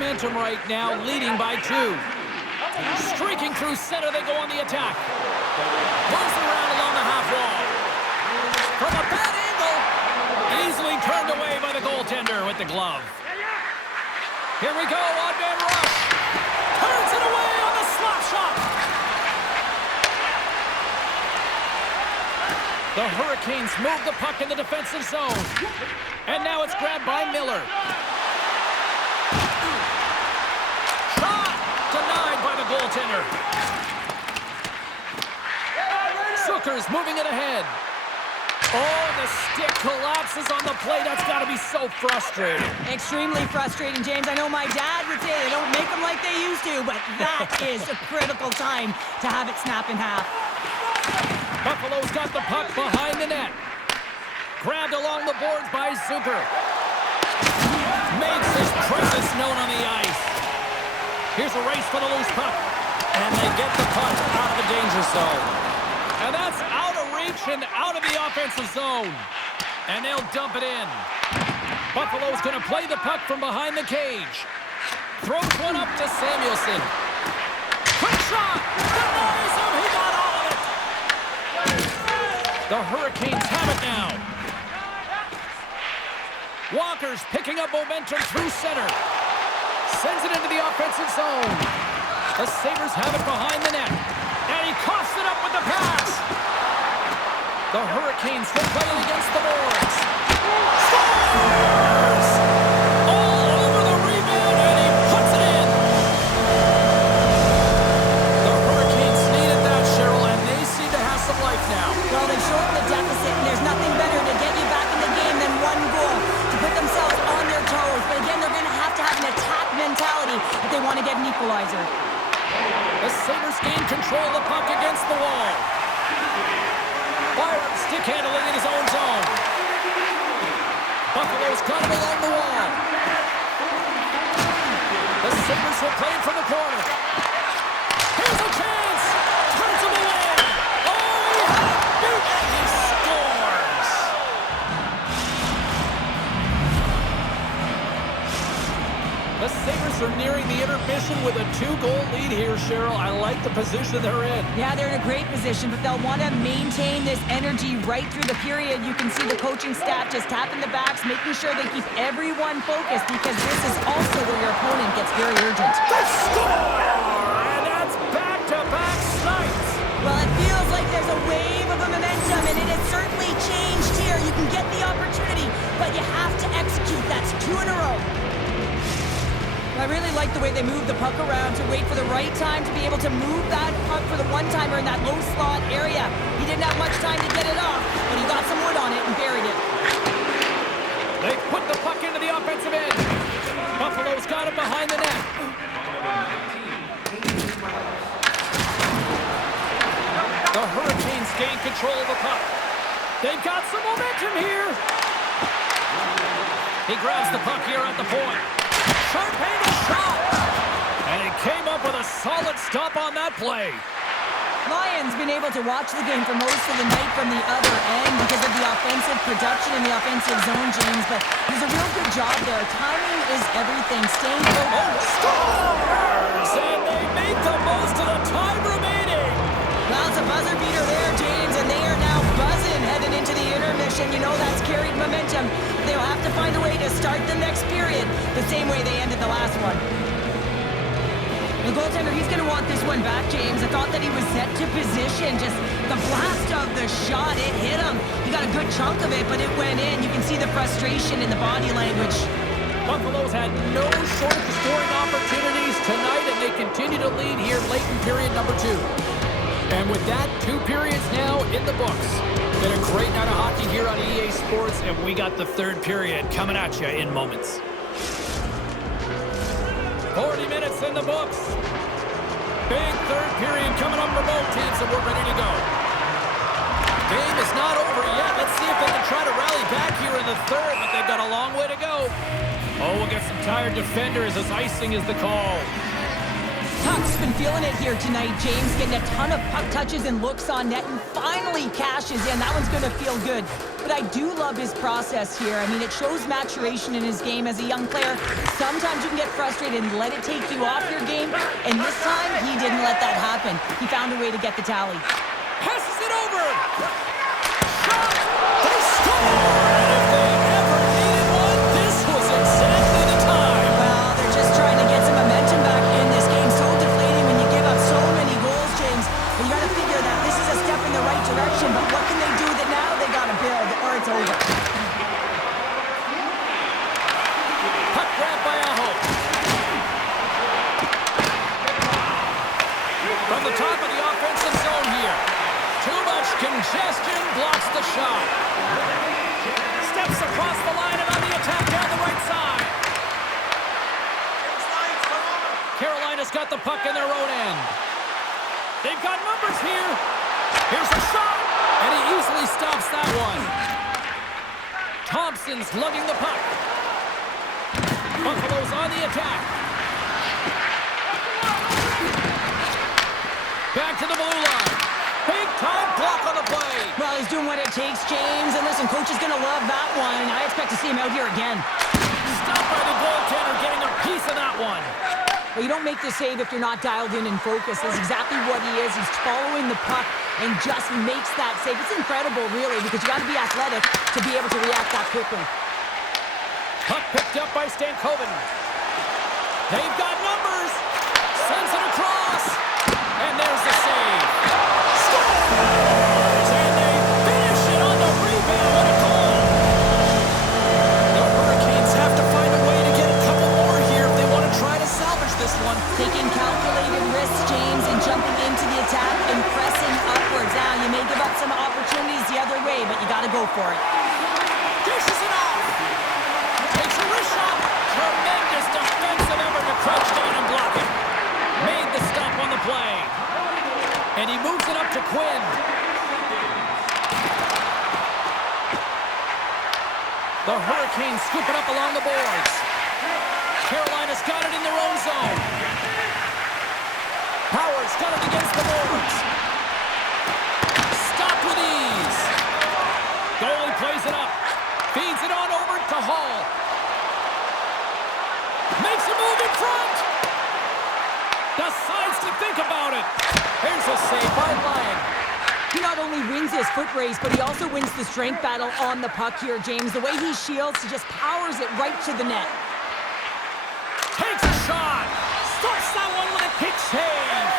momentum right now, leading by 2. Streaking through center, they go on the attack. Moves around along the half wall. From a bad angle, easily turned away by the goaltender with the glove. Here we go, odd-man rush. Turns it away on the slap shot. The Hurricanes move the puck in the defensive zone. And now it's grabbed by Miller. Shot! Denied by the goaltender. Zucker's moving it ahead. Oh, the stick collapses on the play. That's got to be so frustrating. Extremely frustrating, James. I know my dad would say they don't make them like they used to, but that is a critical time to have it snap in half. Buffalo's got the puck behind the net. Grabbed along the boards by Zucker. Makes his presence known on the ice. Here's a race for the loose puck. And they get the puck out of the danger zone. And that's out of reach and out of the offensive zone. And they'll dump it in. Buffalo's going to play the puck from behind the cage. Throws one up to Samuelson. Quick shot! Denies him! He got all of it! The Hurricanes have it now. Walker's picking up momentum through center. Sends it into the offensive zone. The Sabres have it behind the net. And he coughs it up with the pass. The Hurricanes still playing against the boards. Scores! All over the rebound, and he puts it in. The Hurricanes needed that, Cheryl, and they seem to have some life now. Well, they've shortened the deficit, and there's nothing better to get you back in the game than one goal to put themselves on their toes. But again, they're going to have an attack mentality if they want to get an equalizer. The Sabres gain control of the puck against the wall. Byron stick handling in his own zone. Buffalo's got him along the wall. The Sabres will play it from the corner. Here's a chance. Turns him away. Oh, he had a beat, and he scores. The Sabres are nearing the intermission with a 2-goal lead here, Cheryl. I like the position they're in. Yeah, they're in a great position, but they'll want to maintain this energy right through the period. You can see the coaching staff just tapping the backs, making sure they keep everyone focused, because this is also where your opponent gets very urgent. They score! And that's back-to-back sites. Well, it feels like there's a wave of momentum, and it has certainly changed here. You can get the opportunity, but you have to execute. That's 2 in a row. I really like the way they move the puck around to wait for the right time to be able to move that puck for the one-timer in that low slot area. He didn't have much time to get it off, but he got some wood on it and buried it. They put the puck into the offensive end. Buffalo's got it behind the net. The Hurricanes gain control of the puck. They've got some momentum here. He grabs the puck here at the point. Sharp-handed shot. And he came up with a solid stop on that play. Lions been able to watch the game for most of the night from the other end because of the offensive production in the offensive zone, James, but there's a real good job there. Timing is everything. Staying focused. Scores! And they make the most of the time remaining. Well, it's a buzzer beater there, James, and they are now buzzing heading into the intermission. You know that's carried momentum. They'll have to find a way to start the next period the same way they ended the last one. The goaltender, he's going to want this one back, James. I thought that he was set to position. Just the blast of the shot, it hit him. He got a good chunk of it, but it went in. You can see the frustration in the body language. Buffalo's had no shortage of scoring opportunities tonight, and they continue to lead here late in period number 2. And with that, 2 periods now in the books. Been a great night of hockey here on EA Sports, and we got the 3rd period coming at you in moments. 40 minutes in the books. Big 3rd period coming up for both teams, and we're ready to go. Game is not over yet. Let's see if they can try to rally back here in the 3rd, but they've got a long way to go. Oh, we'll get some tired defenders as icing is the call. Tuck's been feeling it here tonight, James. Getting a ton of puck touches and looks on net and finally cashes in. That one's going to feel good. But I do love his process here. I mean, it shows maturation in his game as a young player. Sometimes you can get frustrated and let it take you off your game. And this time, he didn't let that happen. He found a way to get the tally. Passes it over. Shot. They score. And if they ever needed one, this was exactly the time. Well, they're just trying to get some momentum back in this game. So deflating when you give up so many goals, James. But you got to figure that this is a step in the right direction. But what can they do that now they got to build or it's over? Puck grab by Aho. From the top of the offensive zone here. Too much congestion blocks the shot. Steps across the line and on the attack down the right side. Carolina's got the puck in their own end. They've got numbers here. Here's a shot. And he easily stops that one. Thompson's lugging the puck. Buffalo's on the attack. Back to the blue line. Big time block on the play. Well, he's doing what it takes, James. And listen, coach is going to love that one. I expect to see him out here again. Stopped by the goaltender, getting a piece of that one. Well, you don't make the save if you're not dialed in and focused. That's exactly what he is. He's following the puck and just makes that save. It's incredible, really, because you got to be athletic to be able to react that quickly. Puck picked up by Stankoven. They've got numbers. Sends it across. And there's the save. Scores! And they finish it on the rebound. What a goal. The Hurricanes have to find a way to get a couple more here if they want to try to salvage this one. Taking calculated risks, James, and jumping into the attack and pressing upwards. Now, you may give up some opportunities the other way, but you got to go for it. Dishes it off. Takes a wrist shot. Tremendous defensive effort to crouch down and block it. Made the stop on the play. And he moves it up to Quinn. The Hurricanes scoop it up along the boards. Carolina's got it in their own zone. Howard's got it against the boards. Stopped with ease. Goalie plays it up. Feeds it on over to Hall. Makes a move in front. Decides to think about it. Here's a save by Lyon. He not only wins his foot race, but he also wins the strength battle on the puck here, James. The way he shields, he just powers it right to the net. Takes a shot. Starts that one with a kick save.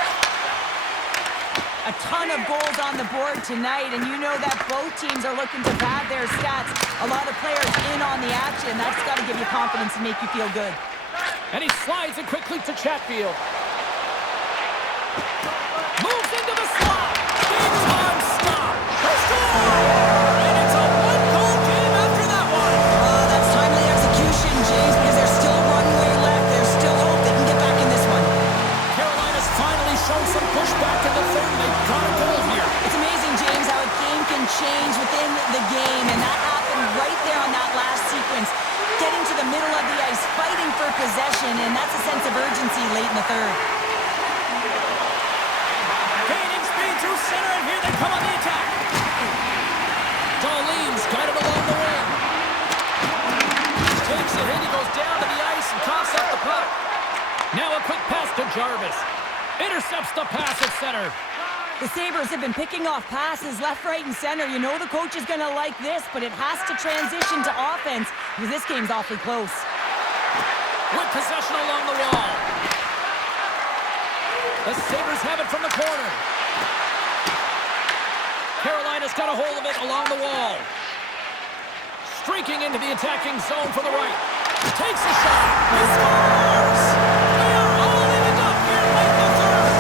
A ton of goals on the board tonight, and you know that both teams are looking to pad their stats. A lot of players in on the action. That's got to give you confidence and make you feel good. And he slides it quickly to Chatfield. Moves into the slot. Big time stop. Score! And it's a one-goal game after that one. Oh, that's timely execution, James, because there's still runway left. There's still hope they can get back in this one. Carolina's finally shown some pushback in the third. They've got a goal here. It's amazing, James, how a game can change within the game, and that happened right there on that last sequence. Getting to the middle of the ice, fighting for possession, and that's a sense of urgency late in the third. Gaining speed through center, and here they come on the attack. Darlene's got it along the wing. Takes it in, he goes down to the ice and coughs up the puck. Now a quick pass to Jarvis. Intercepts the pass at center. The Sabres have been picking off passes left, right, and center. You know the coach is going to like this, but it has to transition to offense because this game's awfully close. With possession along the wall. The Sabres have it from the corner. Carolina's got a hold of it along the wall. Streaking into the attacking zone for the right. Takes a shot. He scores! They are all in it up here late in the third.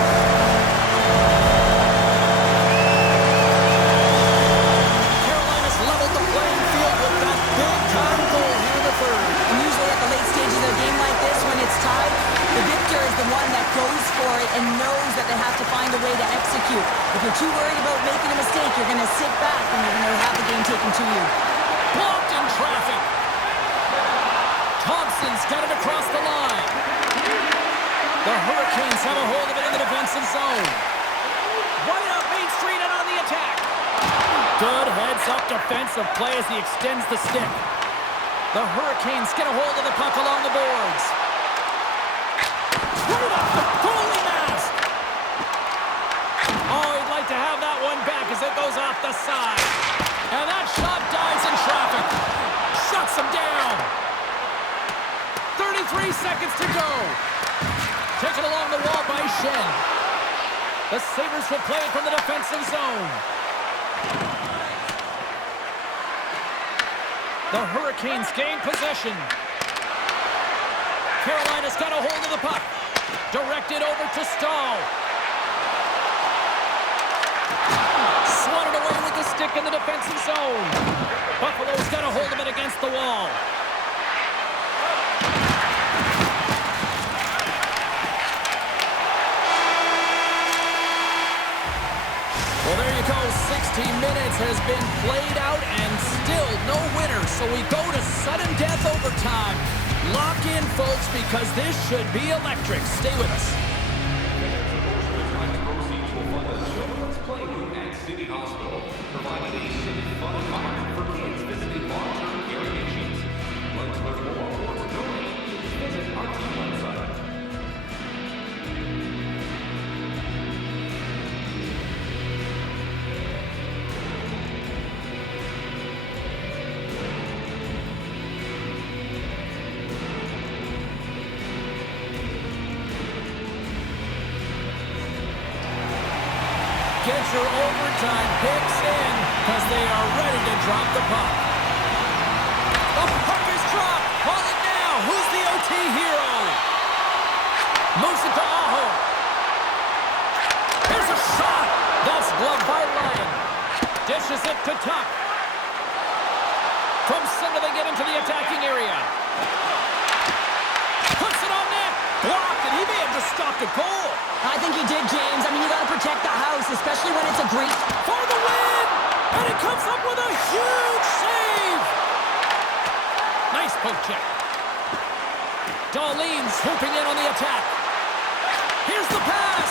Carolina's leveled the playing field with that big-time goal here in the third. And usually at the late stages of a game like this, when it's tied, the victor is the one that goes for it and knows that they have to find a way to execute. If you're too worried about making a mistake, you're going to sit back and you're going to have the game taken to you. Blocked in traffic. Thompson's got it across the line. The Hurricanes have a hold of it in the defensive zone. Right up Main Street and on the attack. Good heads-up defensive play as he extends the stick. The Hurricanes get a hold of the puck along the boards. Right off the goalie mask. Oh, he'd like to have that one back as it goes off the side. And that shot dies in traffic. Shuts him down. 33 seconds to go. Taken along the wall by Shen. The Sabres will play it from the defensive zone. The Hurricanes gain possession. Carolina's got a hold of the puck. Directed over to Stahl. Swatted away with the stick in the defensive zone. Buffalo's got a hold of it against the wall. Well, there you go. 60 minutes has been played out and still no winner. So we go to sudden death overtime. Lock in, folks, because this should be electric. Stay with us. City Hospital, providing a safe, fun environment for kids visiting long-term care patients. Learn to learn more or donate, visit our team website. Get your overtime picks in because they are ready to drop the puck. The puck is dropped. Call it now. Who's the OT hero? Moves it to Aho. Here's a shot. That's gloved by Ryan. Dishes it to Tuck. From center they get into the attacking area. Puts it on net. Blocked it. He may have just stopped a goal. I think he did, James. I mean, you got to protect the house, especially when it's a great... For the win! And he comes up with a huge save! Nice poke check. Dahlin's hooping in on the attack. Here's the pass.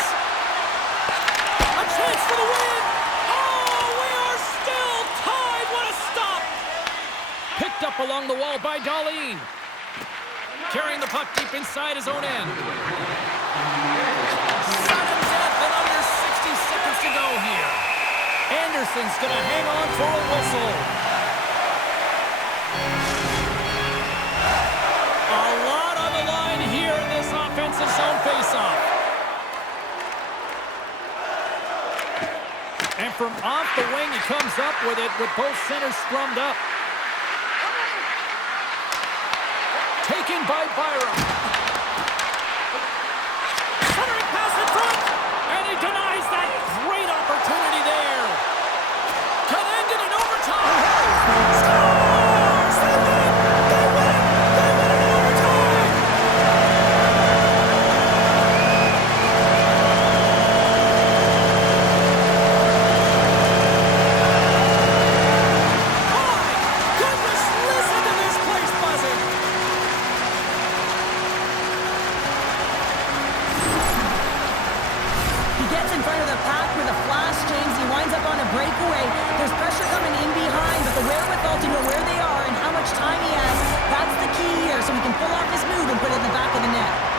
A chance for the win! Oh, we are still tied! What a stop! Picked up along the wall by Dahlin. Carrying the puck deep inside his own end. Sudden death in under 60 seconds to go here. Anderson's going to hang on for a whistle. A lot on the line here in this offensive zone faceoff. And from off the wing, he comes up with it with both centers scrummed up. Taken by Byram. Centering pass in front. And he denies that great opportunity there. Could end it in overtime. Scores! They win it! They win it! They win it in overtime! My goodness, listen to this place buzzing. He gets in front of the pack with a flash, James. He winds up on a breakaway. There's pressure coming in behind, but the wherewithal to know where they are and how much time he has, that's the key here, so he can pull off his move and put it in the back of the net.